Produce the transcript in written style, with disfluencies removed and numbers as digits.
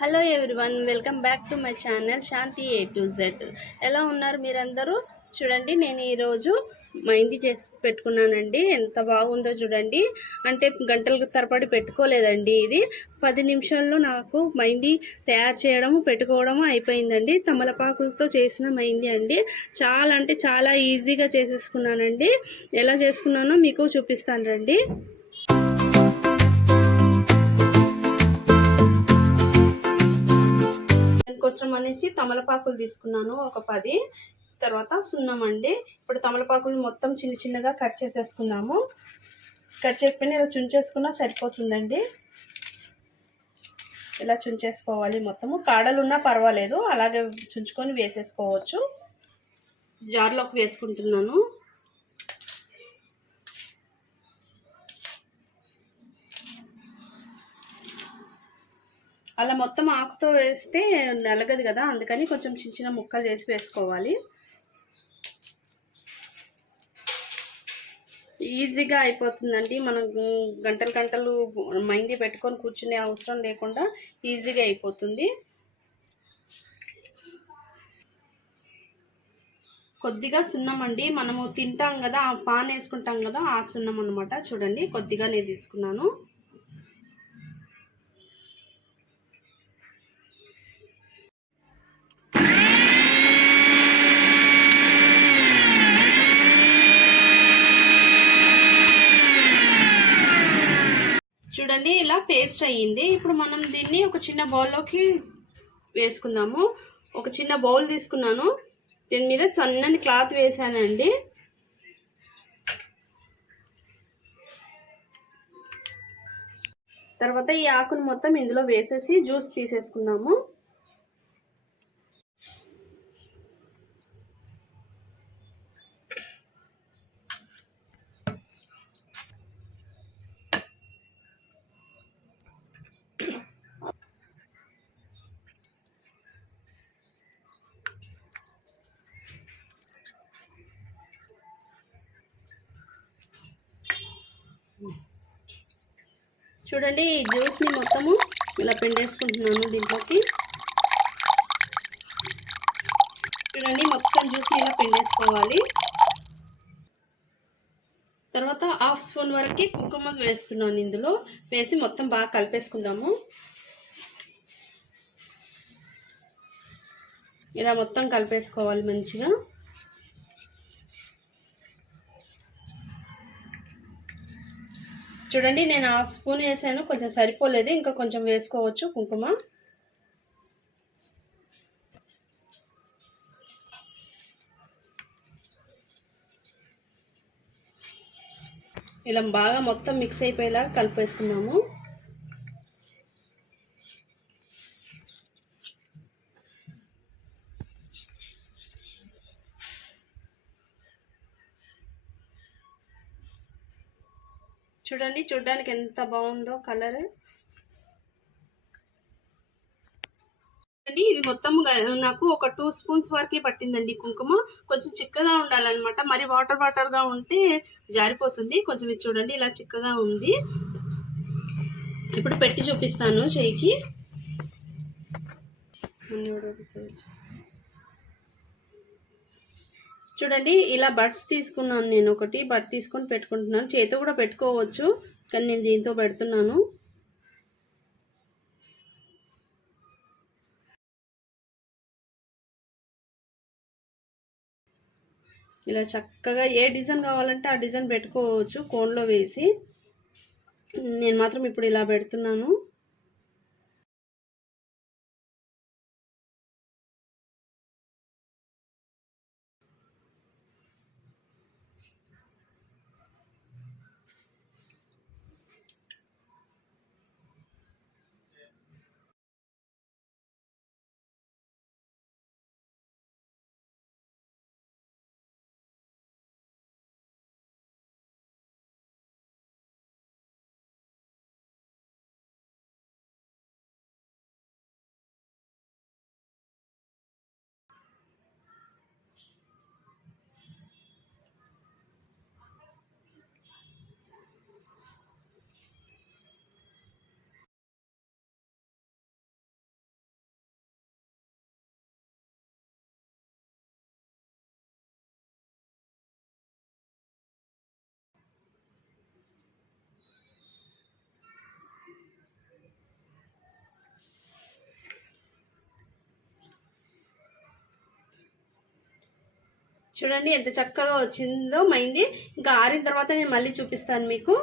Hello everyone, welcome back to my channel Shanti A to Z. ఎలా ఉన్నారు మీరందరూ? చూడండి, నేను ఈరోజు మెహందీ చేసి పెట్టుకున్నానండి. ఎంత బాగుందో చూడండి. అంటే గంటల తరబడి పెట్టుకోలేదండి. ఇది 10 నిమిషాల్లో నాకు మెహందీ తయారు చేయడం పెట్టుకోవడం అయిపోయిందండి. తమలపాకులతో చేసిన మెహందీ అండి. చాలా అంటే చాలా ఈజీగా చేసేసుకున్నానండి. ఎలా చేసుకున్నానో మీకు చూపిస్తాను రండి. కోసం అనేసి తమలపాకులు తీసుకున్నాను ఒక 10. తర్వాత సున్నం అండి. ఇప్పుడు తమలపాకులు మొత్తం చిన్న చిన్నగా కట్ చేసేసుకున్నాము. కట్ చేసుకుని ఇలా చుంచేసుకున్నా సరిపోతుందండి. ఇలా చుంచేసుకోవాలి. మొత్తము కాడలు ఉన్నా పర్వాలేదు, అలాగే చుంచుకొని వేసేసుకోవచ్చు. జార్లోకి వేసుకుంటున్నాను. అలా మొత్తం ఆకుతో వేస్తే నలగదు కదా, అందుకని కొంచెం చిన్న చిన్న ముక్కలు చేసి వేసుకోవాలి. ఈజీగా అయిపోతుందండి. మనం గంటలు మెహందీ పెట్టుకొని కూర్చునే అవసరం లేకుండా ఈజీగా అయిపోతుంది. కొద్దిగా సున్నం అండి, మనము తింటాం కదా, ఆ పాన్ వేసుకుంటాం కదా, ఆ సున్నం అనమాట. చూడండి, కొద్దిగా నేను తీసుకున్నాను. చూడండి, ఇలా పేస్ట్ అయ్యింది. ఇప్పుడు మనం దీన్ని ఒక చిన్న బౌల్లోకి వేసుకుందాము. ఒక చిన్న బౌల్ తీసుకున్నాను. దీని మీద సన్నని క్లాత్ వేసానండి. తర్వాత ఈ ఆకును మొత్తం ఇందులో వేసేసి జ్యూస్ తీసేసుకుందాము. చూడండి, ఈ జ్యూస్ని మొత్తము ఇలా పిండేసుకుంటున్నాను దీంట్లోకి. చూడండి, మొత్తం జ్యూస్ని ఇలా పిండేసుకోవాలి. తర్వాత 1/2 స్పూన్ వరకు కుంకుమ వేస్తున్నాను. ఇందులో వేసి మొత్తం బాగా కలిపేసుకుందాము. ఇలా మొత్తం కలిపేసుకోవాలి మంచిగా. చూడండి, నేను 1/2 స్పూన్ వేసాను, కొంచెం సరిపోలేదు, ఇంకా కొంచెం వేసుకోవచ్చు కుంకుమ. ఇలా బాగా మొత్తం మిక్స్ అయిపోయేలా కలిపేసుకున్నాము. చూడండి, చూడడానికి ఎంత బాగుందో కలర్. ఇది మొత్తం నాకు ఒక 2 స్పూన్స్ వరకు పట్టిందండి కుంకుమ. కొంచెం చిక్కగా ఉండాలన్నమాట, మరి వాటర్ వాటర్గా ఉంటే జారిపోతుంది. కొంచెం ఇది చూడండి, ఇలా చిక్కగా ఉంది. ఇప్పుడు పెట్టి చూపిస్తాను చేయికి. చూడండి, ఇలా బడ్స్ తీసుకున్నాను. నేను ఒకటి బడ్ తీసుకొని పెట్టుకుంటున్నాను. చేతితో కూడా పెట్టుకోవచ్చు, కానీ నేను దీంతో పెడుతున్నాను. ఇలా చక్కగా ఏ డిజైన్ కావాలంటే ఆ డిజైన్ పెట్టుకోవచ్చు కోన్లో వేసి. నేను మాత్రం ఇప్పుడు ఇలా పెడుతున్నాను. చూడండి ఎంత చక్కగా వచ్చిందో మెహందీ. ఇంకా ఆరిన తర్వాత నేను మళ్ళీ చూపిస్తాను మీకు.